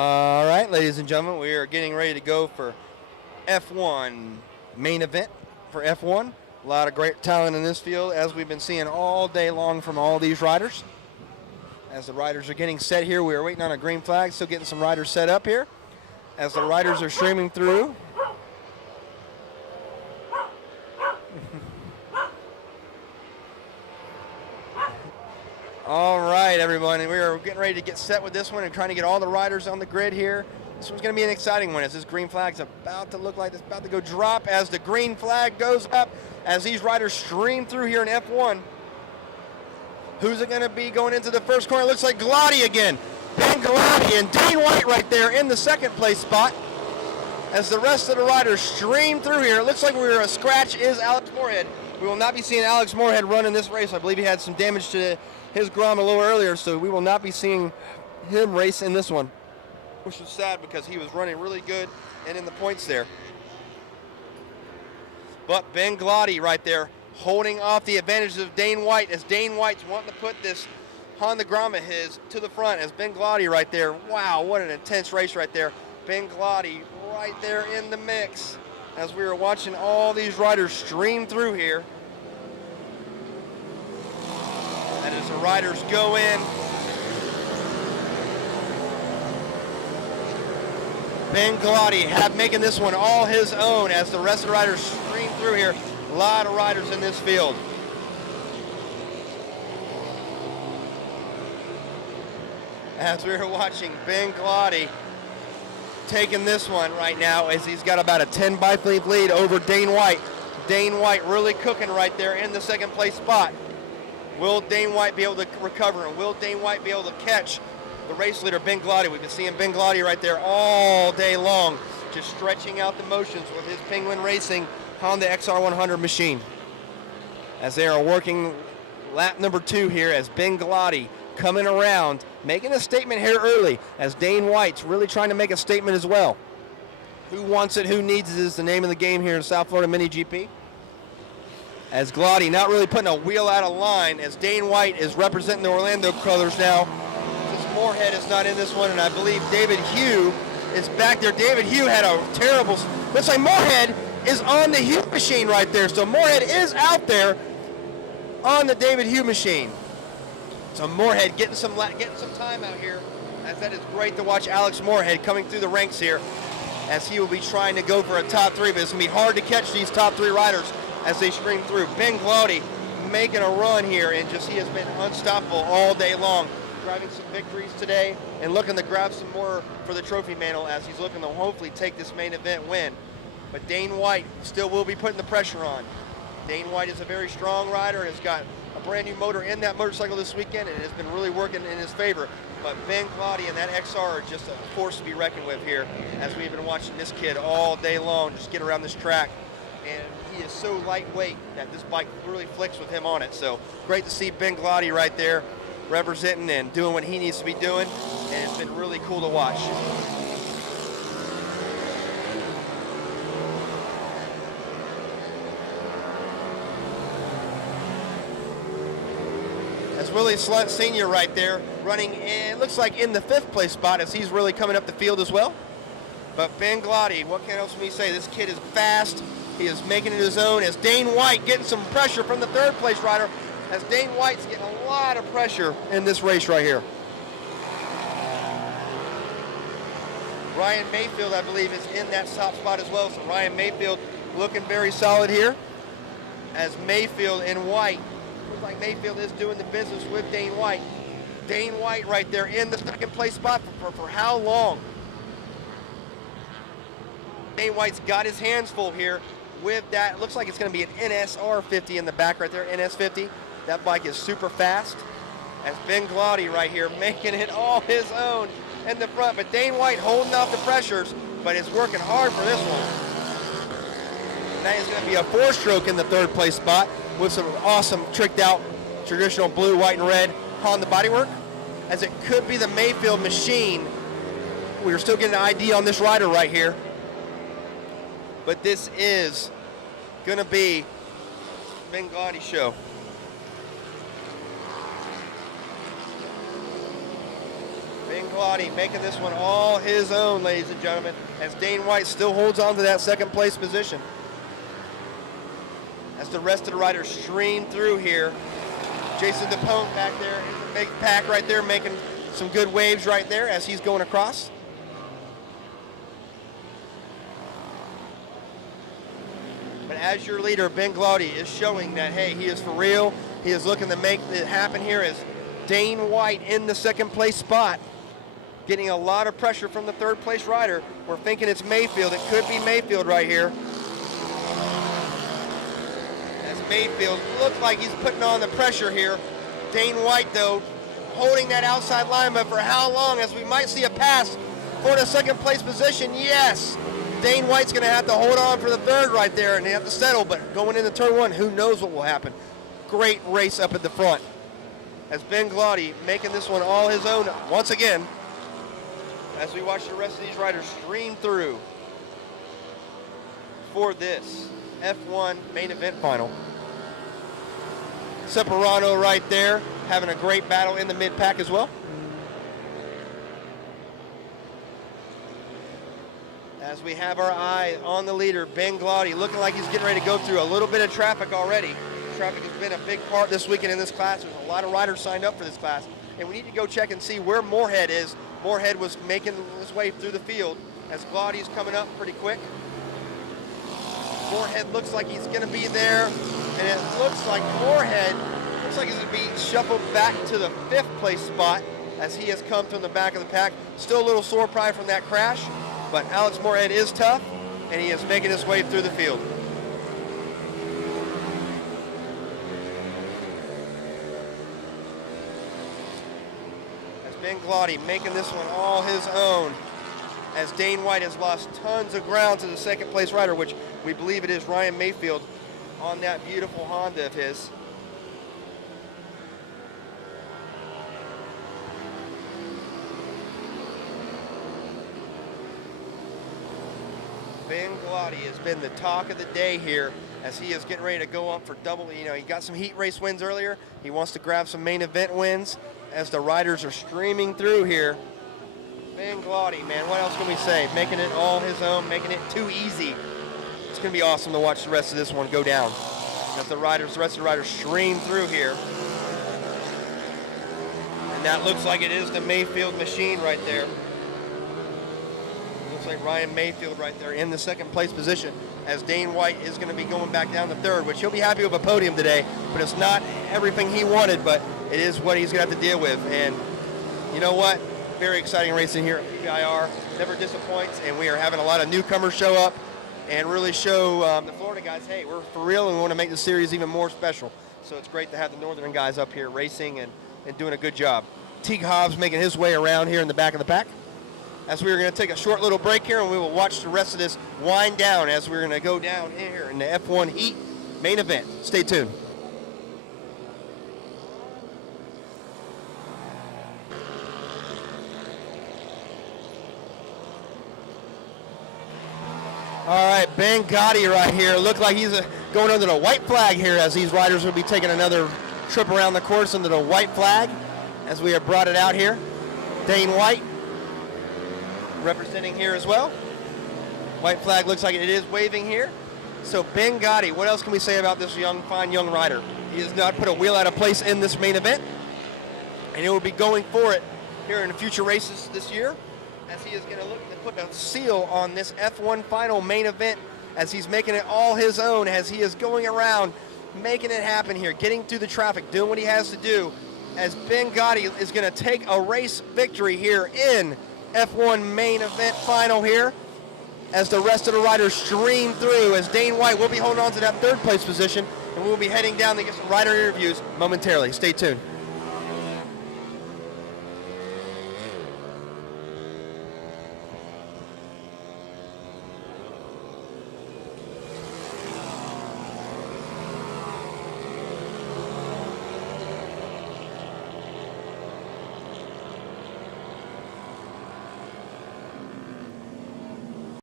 All right, ladies and gentlemen, we are getting ready to go for F1 main event for F1. A lot of great talent in this field, as we've been seeing all day long from all these riders. As the riders are getting set here, we are waiting on a green flag, still getting some riders set up here. As the riders are streaming through. All right, everyone, and we are getting ready to get set with this one and trying to get all the riders on the grid here. This one's going to be an exciting one as this green flag's about to look like it's about to go drop as the green flag goes up as these riders stream through here in F1. Who's it going to be going into the first corner? It looks like Glotty again. Ben Glotty and Dane White right there in the second place spot as the rest of the riders stream through here. It looks like we're a scratch is Alex Moorhead. We will not be seeing Alex Moorhead run in this race. I believe he had some damage to his grom a little earlier, so we will not be seeing him race in this one, which is sad because he was running really good and in the points there. But Ben Glotty right there holding off the advantages of Dane White as Dane White's wanting to put this Honda Grom of his to the front as Ben Glotty right there. Wow, what an intense race right there. Ben Glotty right there in the mix as we were watching all these riders stream through here. And as the riders go in, Ben Glotty making this one all his own as the rest of the riders stream through here. A lot of riders in this field. As we're watching Ben Glotty taking this one right now as he's got about a 10-bike lead over Dane White. Dane White really cooking right there in the second place spot. Will Dane White be able to recover, and will Dane White be able to catch the race leader, Ben Glotty? We've been seeing Ben Glotty right there all day long, just stretching out the motions with his Penguin Racing Honda XR100 machine. As they are working lap number 2 here as Ben Glotty coming around, making a statement here early as Dane White's really trying to make a statement as well. Who wants it, who needs it is the name of the game here in South Florida Mini GP. As Glotty not really putting a wheel out of line as Dane White is representing the Orlando colors now. Since Moorhead is not in this one, and I believe David Hugh is back there. David Hugh had a terrible, looks like Moorhead is on the Hugh machine right there. So Moorhead is out there on the David Hugh machine. So Moorhead getting some time out here, as that is great to watch Alex Moorhead coming through the ranks here as he will be trying to go for a top 3, but it's going to be hard to catch these top 3 riders as they stream through. Ben Glotty making a run here, and he has been unstoppable all day long, driving some victories today and looking to grab some more for the trophy mantle as he's looking to hopefully take this main event win. But Dane White still will be putting the pressure on. Dane White is a very strong rider, has got a brand new motor in that motorcycle this weekend, and it has been really working in his favor. But Ben Glotty and that XR are just a force to be reckoned with here as we've been watching this kid all day long just get around this track. And he is so lightweight that this bike really flicks with him on it. So great to see Ben Glotty right there representing and doing what he needs to be doing, and it's been really cool to watch. As Willie Slunt Sr. right there running in, looks like in the 5th place spot as he's really coming up the field as well. But Ben Glotty, what else can we say? This kid is fast. He is making it his own as Dane White getting some pressure from the 3rd place rider as Dane White's getting a lot of pressure in this race right here. Ryan Mayfield, I believe, is in that top spot as well. So Ryan Mayfield looking very solid here as Mayfield and White. Looks like Mayfield is doing the business with Dane White. Dane White right there in the 2nd place spot for how long? Dane White's got his hands full here with that. Looks like it's going to be an NSR 50 in the back right there, NS 50. That bike is super fast. As Ben Glotty right here making it all his own in the front. But Dane White holding off the pressures, but is working hard for this one. And that is going to be a 4-stroke in the 3rd place spot with some awesome tricked out traditional blue, white, and red Honda bodywork. As it could be the Mayfield machine. We're still getting an ID on this rider right here. But this is going to be Ben Glotty show. Ben Glotty making this one all his own, ladies and gentlemen, as Dane White still holds on to that second place position. As the rest of the riders stream through here. Jason DePone back there in the big pack right there, making some good waves right there as he's going across. But as your leader, Ben Glotty, is showing that, hey, he is for real. He is looking to make it happen here as Dane White in the second place spot. Getting a lot of pressure from the third place rider. We're thinking it's Mayfield. It could be Mayfield right here. As Mayfield looks like he's putting on the pressure here. Dane White, though, holding that outside line, but for how long? As we might see a pass for the second place position. Yes, Dane White's going to have to hold on for the third right there, and they have to settle. But going into turn one, who knows what will happen? Great race up at the front. As Ben Glotty making this one all his own once again, as we watch the rest of these riders stream through for this F1 main event final. Separano right there, having a great battle in the mid-pack as well. As we have our eye on the leader, Ben Glotty, looking like he's getting ready to go through a little bit of traffic already. Traffic has been a big part this weekend in this class. There's a lot of riders signed up for this class, and we need to go check and see where Moorhead is. Moorhead was making his way through the field as Glotty's coming up pretty quick. Moorhead looks like he's going to be there, and it looks like Moorhead looks like he's going to be shuffled back to the fifth place spot as he has come from the back of the pack. Still a little sore pride from that crash, but Alex Moorhead is tough, and he is making his way through the field. Ben Glotty making this one all his own as Dane White has lost tons of ground to the second place rider, which we believe it is Ryan Mayfield on that beautiful Honda of his. Ben Glotty has been the talk of the day here as he is getting ready to go up for double. You know, he got some heat race wins earlier. He wants to grab some main event wins as the riders are streaming through here. Ben Glotty, man, what else can we say? Making it all his own, making it too easy. It's going to be awesome to watch the rest of this one go down as the rest of the riders stream through here. And that looks like it is the Mayfield machine right there. Looks like Ryan Mayfield right there in the second place position as Dane White is going to be going back down to third, which he'll be happy with a podium today, but it's not everything he wanted, but it is what he's going to have to deal with. And you know what? Very exciting racing here at PBIR. Never disappoints, and we are having a lot of newcomers show up and really show the Florida guys, hey, we're for real and we want to make the series even more special. So it's great to have the Northern guys up here racing and doing a good job. Teague Hobbs making his way around here in the back of the pack. As we are going to take a short little break here, and we will watch the rest of this wind down as we're going to go down here in the F1 Heat main event. Stay tuned. All right, Ben Glotty right here. Looked like he's going under the white flag here as these riders will be taking another trip around the course under the white flag as we have brought it out here. Dane White representing here as well. White flag looks like it is waving here. So Ben Glotty, what else can we say about this fine young rider? He has not put a wheel out of place in this main event, and he will be going for it here in the future races this year, as he is going to look to put a seal on this F1 final main event as he's making it all his own, as he is going around making it happen here, getting through the traffic, doing what he has to do, as Ben Glotty is going to take a race victory here in F1 main event final here as the rest of the riders stream through, as Dane White will be holding on to that third place position, and we'll be heading down to get some rider interviews momentarily. Stay tuned.